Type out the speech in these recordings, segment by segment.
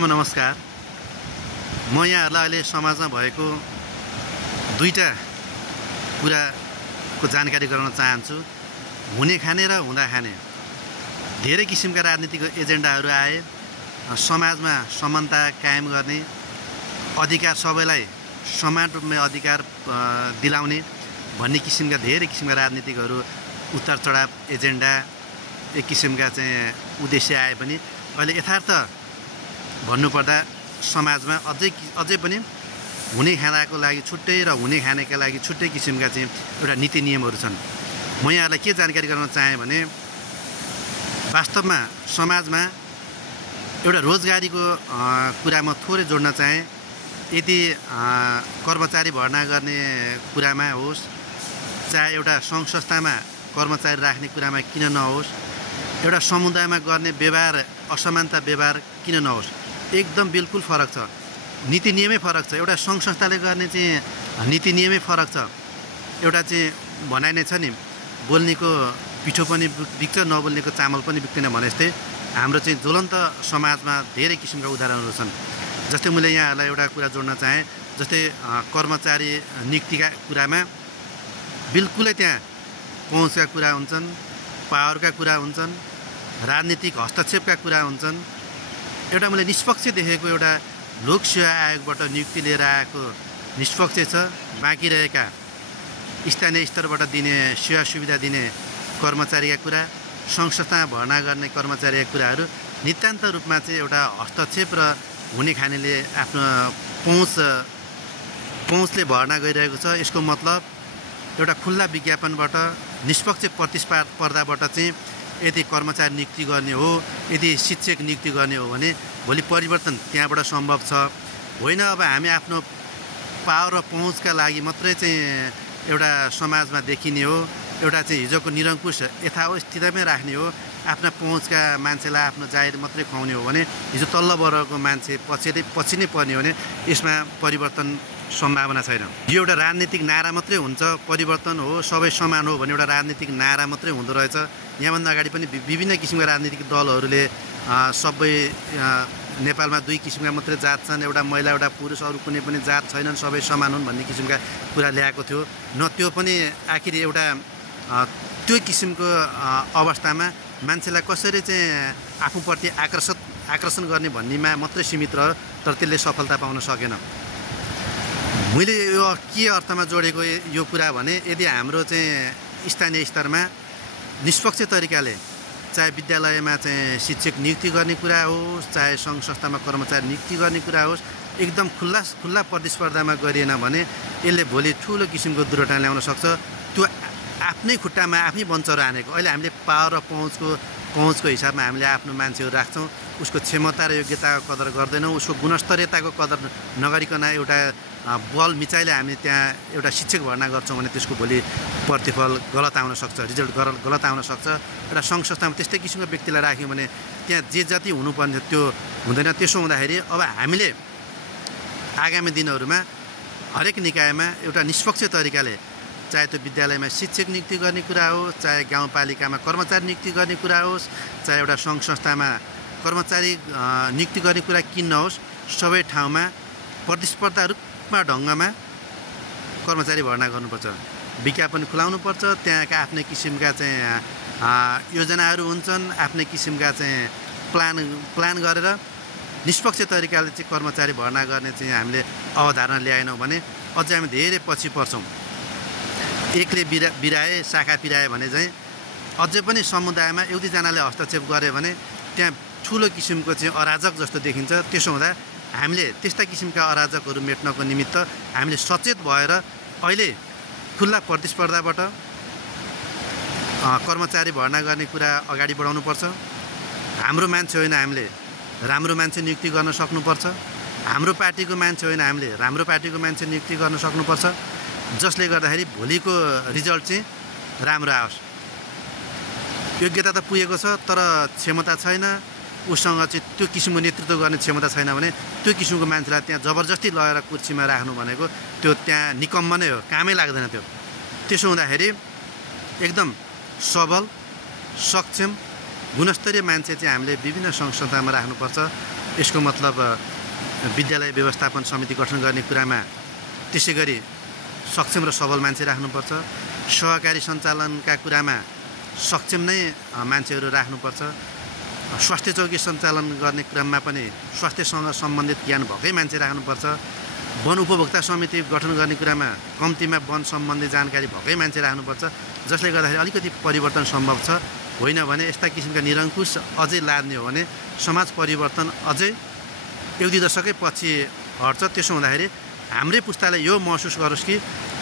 नमस्कार। म यहाँहरूलाई अहिले समाजमा भएको दुईटा कुराको जानकारी गराउन चाहन्छु। हुने खाने र हुँदा खाने धेरै किसिमका राजनीतिक एजेन्डाहरू आए। समाजमा समानता कायम गर्ने, अधिकार सबैलाई समान रूपमा अधिकार दिलाउने भन्ने किसिमका धेरै किसिमका राजनीतिकहरू उतार चढाव एजेन्डा एक किसिमका चाहिँ उद्देश्य आए पनि अहिले यथार्थ भन्नुपर्दा समाजमा अझै पनि हुने खानाको लागि छुट्टै र हुने खानेका लागि छुट्टै किसिमका चाहिँ एउटा नीति नियमहरू छन्। म यहाँलाई के जानकारी गराउन चाहेँ भने वास्तवमा समाजमा एउटा रोजगारीको कुरा म थोरै जोड्न चाहेँ। यदि कर्मचारी भर्ना गर्ने कुरामा होस्, चाहे एउटा सङ्घ संस्थामा कर्मचारी राख्ने कुरामा किन नहोस्, एउटा समुदायमा गर्ने व्यवहार असमानता व्यवहार किन नहोस्, एकदम बिल्कुल फरक छ। नीति नियमै फरक छ। एउटा सङ्घ संस्थाले गर्ने चाहिँ नीति नियमै फरक छ। एउटा चाहिँ भनाइ नै छ नि, बोल्नेको पिठो पनि बिक्छ, नबोल्नेको चामल पनि बिक्दैन भने जस्तै हाम्रो चाहिँ ज्वलन्त समाजमा धेरै किसिमका उदाहरणहरू छन्। जस्तै मैले यहाँहरूलाई एउटा कुरा जोड्न चाहेँ। जस्तै कर्मचारी नियुक्तिका कुरामा बिल्कुलै त्यहाँ पहुँचका कुरा हुन्छन्, पावरका कुरा हुन्छन्, राजनीतिक हस्तक्षेपका कुरा हुन्छन्। एउटा मैले निष्पक्ष देखेको एउटा लोकसेवा आयोगबाट नियुक्ति लिएर आएको निष्पक्ष छ। बाँकी रहेका स्थानीय स्तरबाट दिने सेवा सुविधा दिने कर्मचारीका कुरा, सङ्घ संस्थामा भर्ना गर्ने कर्मचारीका कुराहरू नितान्त रूपमा चाहिँ एउटा हस्तक्षेप र हुने खानेले आफ्नो पहुँचले भर्ना गरिरहेको छ। यसको मतलब एउटा खुल्ला विज्ञापनबाट निष्पक्ष प्रतिस्पर्धाबाट चाहिँ यदि कर्मचारी नियुक्ति गर्ने हो, यदि शिक्षक नियुक्ति गर्ने हो भने भोलि परिवर्तन त्यहाँबाट सम्भव छ। होइन अब हामी आफ्नो पावर र पहुँचका लागि मात्रै चाहिँ एउटा समाजमा देखिने हो, एउटा चाहिँ हिजोको निरङ्कुश यथावस्थितिमै राख्ने हो, आफ्ना पहुँचका मान्छेलाई आफ्नो जाहिर मात्रै खुवाउने हो भने हिजो तल्लो वर्गको मान्छे पछि नै पर्ने हो भने यसमा परिवर्तन सम्भावना छैन। यो एउटा राजनीतिक नारा मात्रै हुन्छ, परिवर्तन हो, सबै समान हो भन्ने एउटा राजनीतिक नारा मात्रै हुँदो रहेछ। यहाँभन्दा अगाडि पनि विभिन्न किसिमका राजनीतिक दलहरूले सबै नेपालमा दुई किसिमका मात्रै जात छन्, एउटा महिला एउटा पुरुष, अरू कुनै पनि जात छैनन्, सबै समान हुन् भन्ने किसिमका कुरा ल्याएको थियो। न त्यो पनि आखिर एउटा त्यो किसिमको अवस्थामा मान्छेलाई कसरी चाहिँ आफूप्रति आकर्षण गर्ने भन्नेमा मात्रै सीमित रह्यो, तर त्यसले सफलता पाउन सकेन। मैले यो के अर्थमा जोडेको यो कुरा भने यदि हाम्रो चाहिँ स्थानीय स्तरमा निष्पक्ष तरिकाले चाहे विद्यालयमा चाहिँ शिक्षक नियुक्ति गर्ने कुरा होस्, चाहे सङ्घ संस्थामा कर्मचारी नियुक्ति गर्ने कुरा होस्, एकदम खुल्ला प्रतिस्पर्धामा गरिएन भने यसले भोलि ठुलो किसिमको दुर्घटना ल्याउन सक्छ। त्यो आफ्नै खुट्टामा आफ्नै बन्चरो हानेको। अहिले हामीले पावर र पहुँचको हिसाबमा हामीले आफ्नो मान्छेहरू राख्छौँ, उसको क्षमता र योग्यताको कदर गर्दैनौँ, उसको गुणस्तरीयताको कदर नगरिकन एउटा बल मिचाइले हामी त्यहाँ एउटा शिक्षक भर्ना गर्छौँ भने त्यसको भोलि प्रतिफल गलत आउन सक्छ, रिजल्ट गलत आउन सक्छ। एउटा सङ्घ संस्थामा त्यस्तै किसिमको व्यक्तिलाई राख्यौँ भने त्यहाँ जे जति हुनुपर्ने त्यो हुँदैन। त्यसो हुँदाखेरि अब हामीले आगामी दिनहरूमा हरेक निकायमा एउटा निष्पक्ष तरिकाले, चाहे त्यो विद्यालयमा शिक्षक नियुक्ति गर्ने कुरा होस्, चाहे गाउँपालिकामा कर्मचारी नियुक्ति गर्ने कुरा होस्, चाहे एउटा सङ्घ संस्थामा कर्मचारी नियुक्ति गर्ने कुरा किन नहोस्, सबै ठाउँमा प्रतिस्पर्धा रूपमा ढङ्गमा कर्मचारी भर्ना गर्नुपर्छ, विज्ञापन खुलाउनुपर्छ। त्यहाँका आफ्नै किसिमका चाहिँ योजनाहरू हुन्छन्, आफ्नै किसिमका चाहिँ प्लान गरेर निष्पक्ष तरिकाले चाहिँ कर्मचारी भर्ना गर्ने चाहिँ हामीले अवधारणा ल्याएनौँ भने अझै हामी धेरै पछि पर्छौँ। एकले बिराए शाखा पिराए भने चाहिँ अझै पनि समुदायमा एउटैजनाले हस्तक्षेप गऱ्यो भने त्यहाँ ठुलो किसिमको चाहिँ अराजक जस्तो देखिन्छ। त्यसो हुँदा हामीले त्यस्ता किसिमका अराजकहरू मेट्नको निमित्त हामीले सचेत भएर अहिले खुल्ला प्रतिस्पर्धाबाट कर्मचारी भर्ना गर्ने कुरा अगाडि बढाउनुपर्छ। हाम्रो मान्छे होइन हामीले राम्रो मान्छे नियुक्ति गर्न सक्नुपर्छ। हाम्रो पार्टीको मान्छे होइन हामीले राम्रो पार्टीको मान्छे नियुक्ति गर्न सक्नुपर्छ, जसले गर्दाखेरि भोलिको रिजल्ट चाहिँ राम्रो आओस्। योग्यता त पुगेको छ तर क्षमता छैन, उसँग चाहिँ त्यो किसिमको नेतृत्व गर्ने क्षमता छैन भने त्यो किसिमको मान्छेलाई त्यहाँ जबरजस्ती लगेर कुर्सीमा राख्नु भनेको त्यो त्यहाँ निकम्म नै हो, कामै लाग्दैन त्यो। त्यसो हुँदाखेरि एकदम सबल, सक्षम, गुणस्तरीय मान्छे चाहिँ हामीले विभिन्न सङ्घ संस्थामा राख्नुपर्छ। यसको मतलब विद्यालय व्यवस्थापन समिति गठन गर्ने कुरामा त्यसै गरी सक्षम र सबल मान्छे राख्नुपर्छ। सहकारी सञ्चालनका कुरामा सक्षम नै मान्छेहरू राख्नुपर्छ। स्वास्थ्य चौकी सञ्चालन गर्ने क्रममा पनि स्वास्थ्यसँग सम्बन्धित ज्ञान भएकै मान्छे राख्नुपर्छ। वन उपभोक्ता समिति गठन गर्ने कुरामा कम्तीमा वन सम्बन्धी जानकारी भएकै मान्छे राख्नुपर्छ, जसले गर्दाखेरि अलिकति परिवर्तन सम्भव छ। होइन भने यस्ता किसिमका निरङ्कुश अझै लाद्ने हो भने समाज परिवर्तन अझै एक दुई दशकै पछि हट्छ। त्यसो हुँदाखेरि हाम्रै पुस्ताले यो महसुस गरोस् कि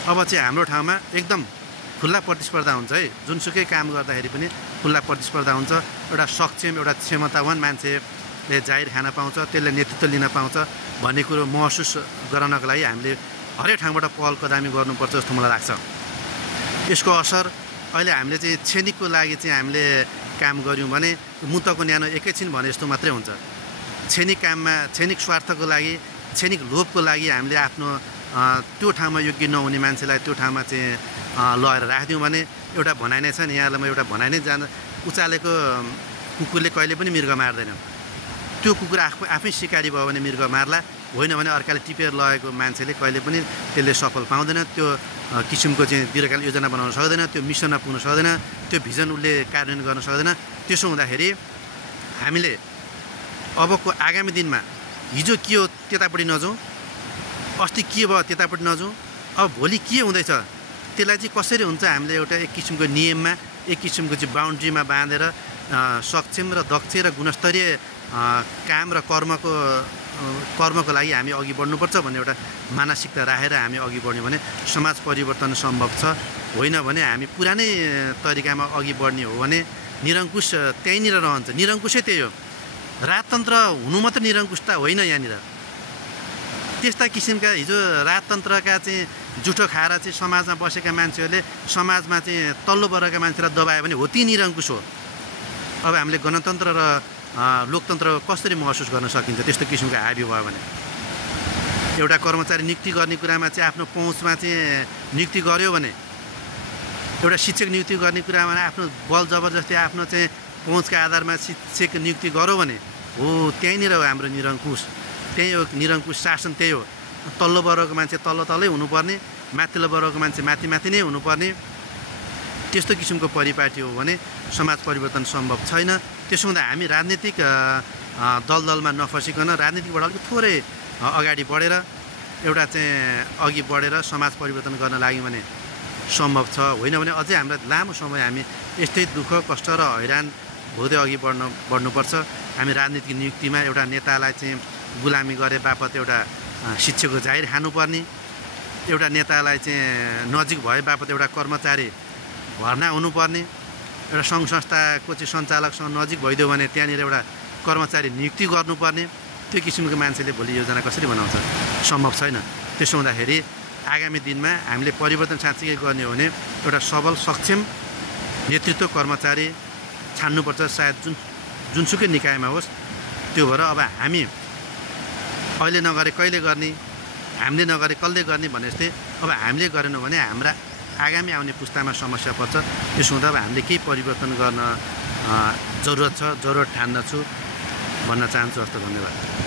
अब चाहिँ हाम्रो ठाउँमा एकदम खुल्ला प्रतिस्पर्धा हुन्छ है। जुनसुकै काम गर्दाखेरि पनि खुल्ला प्रतिस्पर्धा हुन्छ। एउटा सक्षम एउटा क्षमतावान मान्छेले जाहिर खान पाउँछ, त्यसले नेतृत्व लिन पाउँछ भन्ने कुरो महसुस गराउनको लागि हामीले हरेक ठाउँबाट पहल कदमी गर्नुपर्छ जस्तो मलाई लाग्छ। यसको असर अहिले हामीले चाहिँ क्षणिकको लागि चाहिँ हामीले काम गऱ्यौँ भने मुतको न्यानो एकैछिन भने जस्तो मात्रै हुन्छ। क्षणिक काममा क्षणिक स्वार्थको लागि क्षणिक लोभको लागि हामीले आफ्नो त्यो ठाउँमा योग्य नहुने मान्छेलाई त्यो ठाउँमा चाहिँ लगेर राखिदिउँ भने एउटा भनाइ नै छ नि, यहाँलाई म एउटा भनाइ नै उचालेको कुकुरले कहिले पनि मृग मार्दैन। त्यो कुकुर आफै सिकारी भयो भने मृग मार्ला, होइन भने अर्काले टिपेर लगेको मान्छेले कहिले पनि त्यसले सफल पाउँदैन। त्यो किसिमको चाहिँ दीर्घकालीन योजना बनाउन सक्दैन, त्यो मिसनमा पुग्न सक्दैन, त्यो भिजन उसले कार्यान्वयन गर्न सक्दैन। त्यसो हुँदाखेरि हामीले अबको आगामी दिनमा हिजो के हो त्यतापट्टि नजाउँ, अस्ति के भयो त्यतापट्टि नजाउँ, अब भोलि के हुँदैछ त्यसलाई चाहिँ कसरी हुन्छ हामीले एउटा एक किसिमको नियममा एक किसिमको चाहिँ बााउन्ड्रीमा बाँधेर सक्षम र दक्ष र गुणस्तरीय काम र कर्मको लागि हामी अघि बढ्नुपर्छ भन्ने एउटा मानसिकता राखेर हामी अघि बढ्यौँ भने समाज परिवर्तन सम्भव छ। होइन भने हामी पुरानै तरिकामा अघि बढ्ने हो भने निरङ्कुश त्यहीँनिर रहन्छ। निरङ्कुशै त्यही हो, राजतन्त्र हुनु मात्रै निरङ्कुशता होइन। यहाँनिर त्यस्ता किसिमका हिजो राजतन्त्रका चाहिँ जुठो खाएर चाहिँ समाजमा बसेका मान्छेहरूले समाजमा चाहिँ तल्लो वर्गका मान्छेलाई दबायो भने हो ती निरङ्कुश हो। अब हामीले गणतन्त्र र लोकतन्त्र कसरी महसुस गर्न सकिन्छ त्यस्तो किसिमको हाबी भयो भने? एउटा कर्मचारी नियुक्ति गर्ने कुरामा चाहिँ आफ्नो पहुँचमा चाहिँ नियुक्ति गर्यो भने, एउटा शिक्षक नियुक्ति गर्ने कुरामा आफ्नो बल जबरजस्ती आफ्नो चाहिँ पहुँचका आधारमा शिक्षक नियुक्ति गर्यो भने हो त्यहीँनिर हो हाम्रो निरङ्कुश। त्यही हो निरङ्कुश शासन, त्यही हो। तल्लो वर्गको मान्छे तल्लै हुनुपर्ने, माथिल्लो वर्गको मान्छे माथि नै हुनुपर्ने, त्यस्तो किसिमको परिपाटी हो भने समाज परिवर्तन सम्भव छैन। त्यसो हुँदा हामी राजनीतिक दलदलमा नफसिकन राजनीतिबाट अलिक थोरै अगाडि बढेर एउटा चाहिँ अघि बढेर समाज परिवर्तन गर्न लाग्यौँ भने सम्भव छ। होइन भने अझै हाम्रो लामो समय हामी यस्तै दुःख कष्ट र हैरान हुँदै अघि बढ्नुपर्छ। हामी राजनीतिक नियुक्तिमा एउटा नेतालाई चाहिँ गुलामी गरे बापत एउटा शिक्षकको जाहिर खानुपर्ने, एउटा नेतालाई चाहिँ नजिक भए बापत एउटा कर्मचारी भर्ना हुनुपर्ने, एउटा सङ्घ संस्थाको चाहिँ सञ्चालकसँग नजिक भइदियो भने त्यहाँनिर एउटा कर्मचारी नियुक्ति गर्नुपर्ने। त्यो किसिमको मान्छेले भोलि योजना कसरी बनाउँछ? सम्भव छैन। त्यसो हुँदाखेरि आगामी दिनमा हामीले परिवर्तन साँच्चै गर्ने हो भने एउटा सबल सक्षम नेतृत्व कर्मचारी छान्नुपर्छ, सायद जुनसुकै निकायमा होस्। त्यो भएर अब हामी अहिले नगरे कहिले गर्ने, हामीले नगरे कसले गर्ने भने जस्तै अब हामीले गरेनौँ भने हाम्रा आगामी आउने पुस्तामा समस्या पर्छ। त्यसो हुँदा अब हामीले केही परिवर्तन गर्न जरुरत ठान्दछु भन्न चाहन्छु। हस्त धन्यवाद।